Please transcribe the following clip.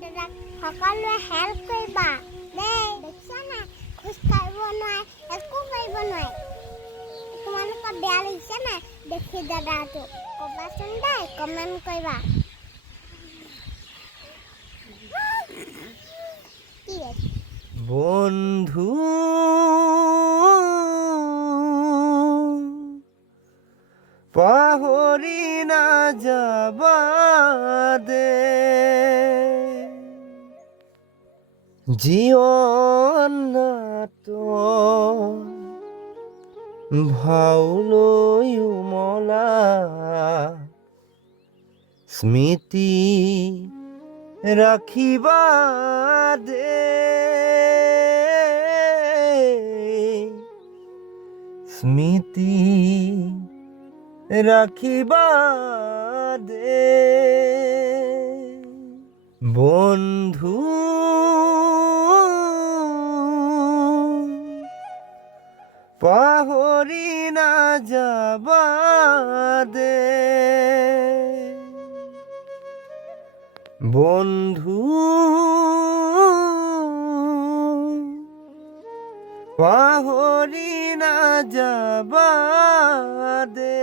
দাদাক সকলোৱে হেল্প কৰিবা দেই। দেখিছ নাই খোজ কাঢ়িব নোৱাৰে, একো কৰিব নোৱাৰে। তোমালোকৰ বেয়া লাগিছে নাই দেখি দাদাটো? ক'বাচোন দেই, কমেণ্ট কৰিবা। বন্ধু পাহৰি নাযাবা দে, জীৱন নাটক ভাওলৈ উমলা স্মৃতি ৰাখিবা দে, স্মৃতি ৰাখিবা দে। বন্ধু পাহৰি নাযাবা দে, বন্ধু পাহৰি নাযাবা দে।